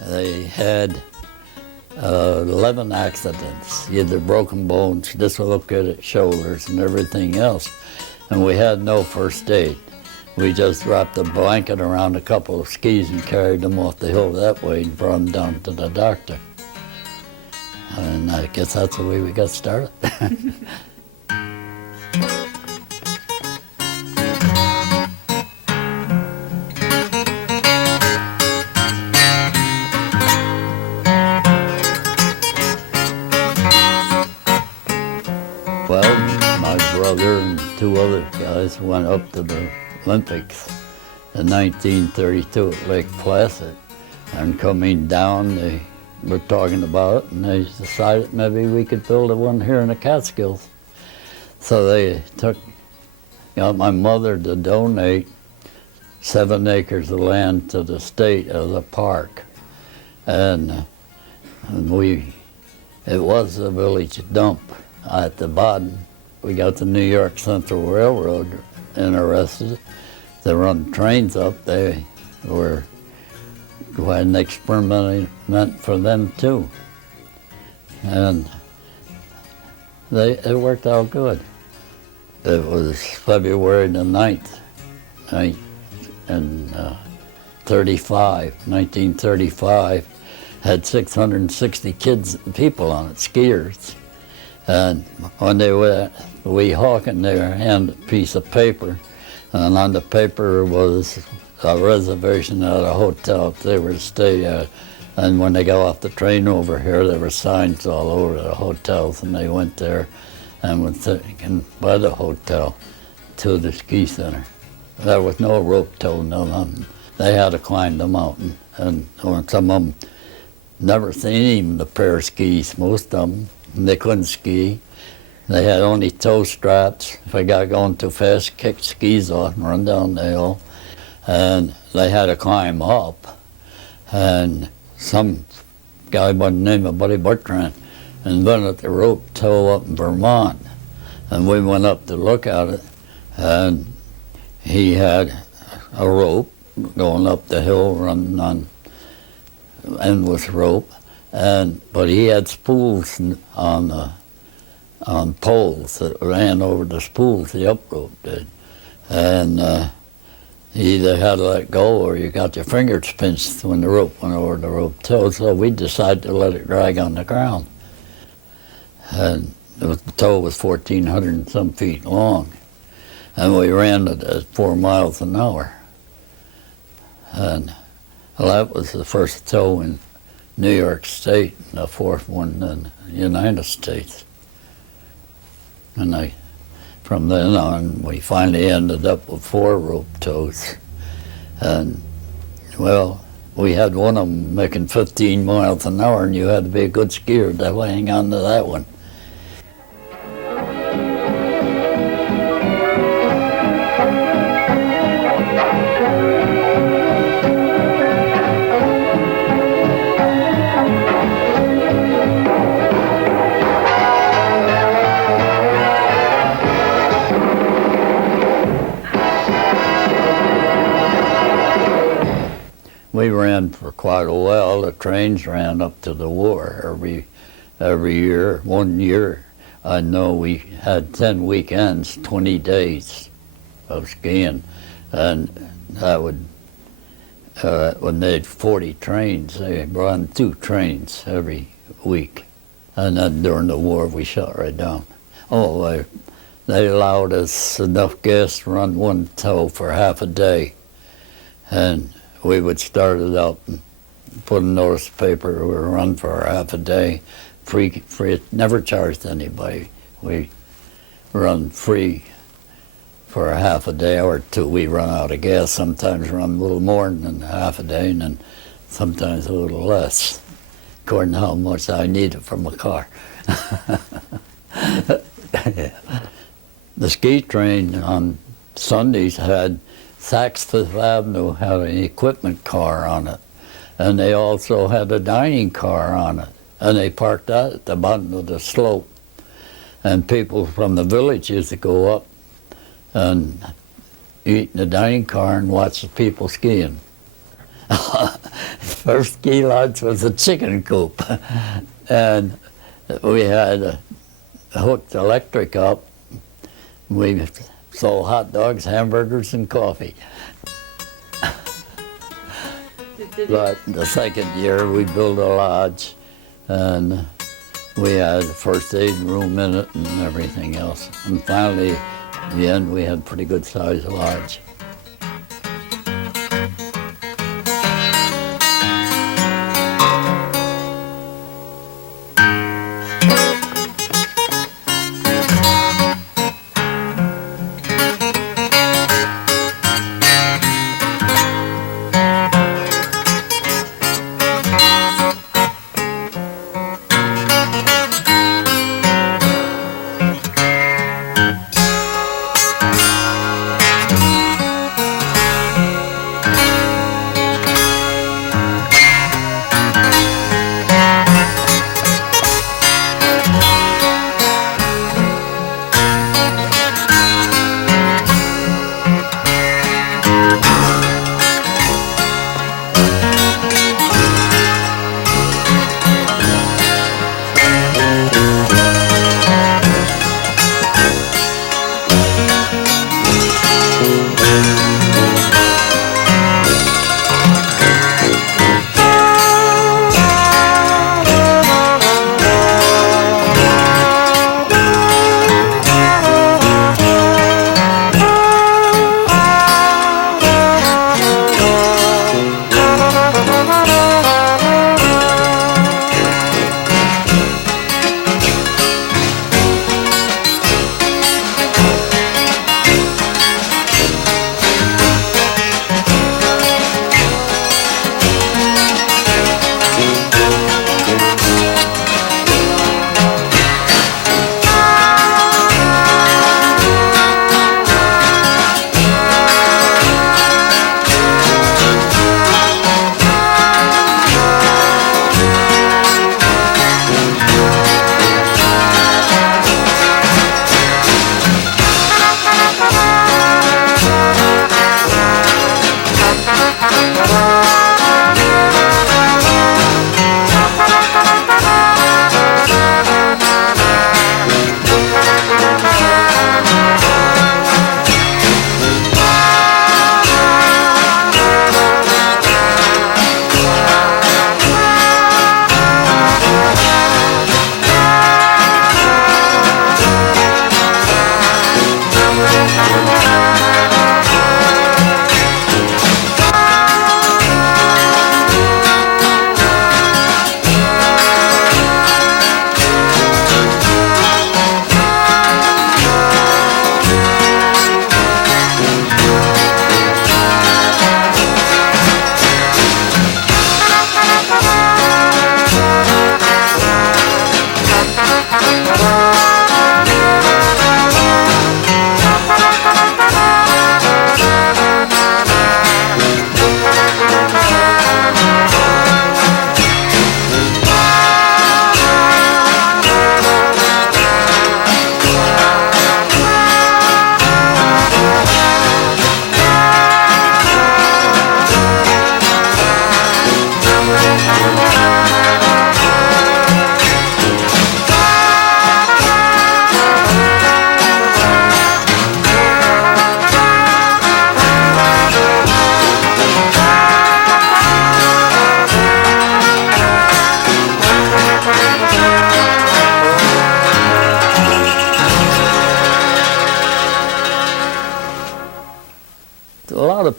They had 11 accidents, either broken bones, dislocated shoulders, and everything else. And we had no first aid. We just wrapped a blanket around a couple of skis and carried them off the hill that way and brought them down to the doctor. And I guess that's the way we got started. Well, my brother and two other guys went up to the Olympics in 1932 at Lake Placid. And coming down, they were talking about it, and they decided maybe we could build one here in the Catskills. So they got my mother to donate 7 acres of land to the state as a park. And it was a village dump. At the bottom, we got the New York Central Railroad interested to run trains up. They were had an experiment for them too, and it worked out good. It was February the 9th, in 1935, had 660 people on it, skiers. And when they were Weehawken, they handed a piece of paper, and on the paper was a reservation at a hotel they were to stay at. And when they got off the train over here, there were signs all over the hotels, and they went there and were taken by the hotel to the ski center. There was no rope tow, nothing. They had to climb the mountain, and some of them never seen even a pair of skis, most of them. They couldn't ski. They had only toe straps. If I got going too fast, kick skis off and run down the hill. And they had to climb up. And some guy by the name of Buddy Bertrand invented the rope tow up in Vermont. And we went up to look at it, and he had a rope going up the hill, running on endless rope. But he had spools on poles that ran over the spools, the up rope did. And you either had to let go or you got your fingers pinched when the rope went over the rope tow. So we decided to let it drag on the ground. And the tow was 1,400 and some feet long. And we ran it at 4 miles an hour. And well, that was the first tow in New York State, and the 4th one in the United States. And from then on, we finally ended up with 4 rope tows. And, well, we had one of them making 15 miles an hour, and you had to be a good skier to hang on to that one. We ran for quite a while. The trains ran up to the war every year. One year, I know we had 10 weekends, 20 days of skiing, and that would, when they had 40 trains, they run 2 trains every week. And then during the war, we shut right down. Oh, they allowed us enough gas to run 1 tow for half a day, and we would start it up and put a notice paper. We would run for half a day, free, never charged anybody. We run free for a half a day or 2. We run out of gas, sometimes run a little more than half a day, and then sometimes a little less, according to how much I needed from a car. The ski train on Sundays had Saks Fifth Avenue had an equipment car on it, and they also had a dining car on it, and they parked that at the bottom of the slope. And people from the village used to go up and eat in the dining car and watch the people skiing. First ski lodge was a chicken coop. And we had hooked electric up. We sold hot dogs, hamburgers, and coffee. But the second year we built a lodge, and we had a first aid room in it and everything else. And finally, in the end, we had a pretty good sized lodge.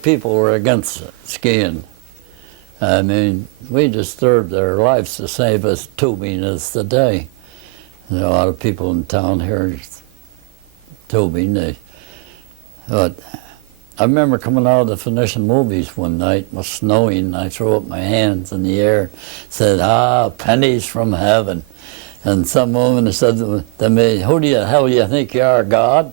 People were against skiing. I mean, we disturbed their lives to save us tubing is today. There are a lot of people in town here tubing. But I remember coming out of the Phoenician movies one night, it was snowing, and I threw up my hands in the air, said, "Ah, pennies from heaven." And some woman said to me, "Who the hell do you think you are, God?"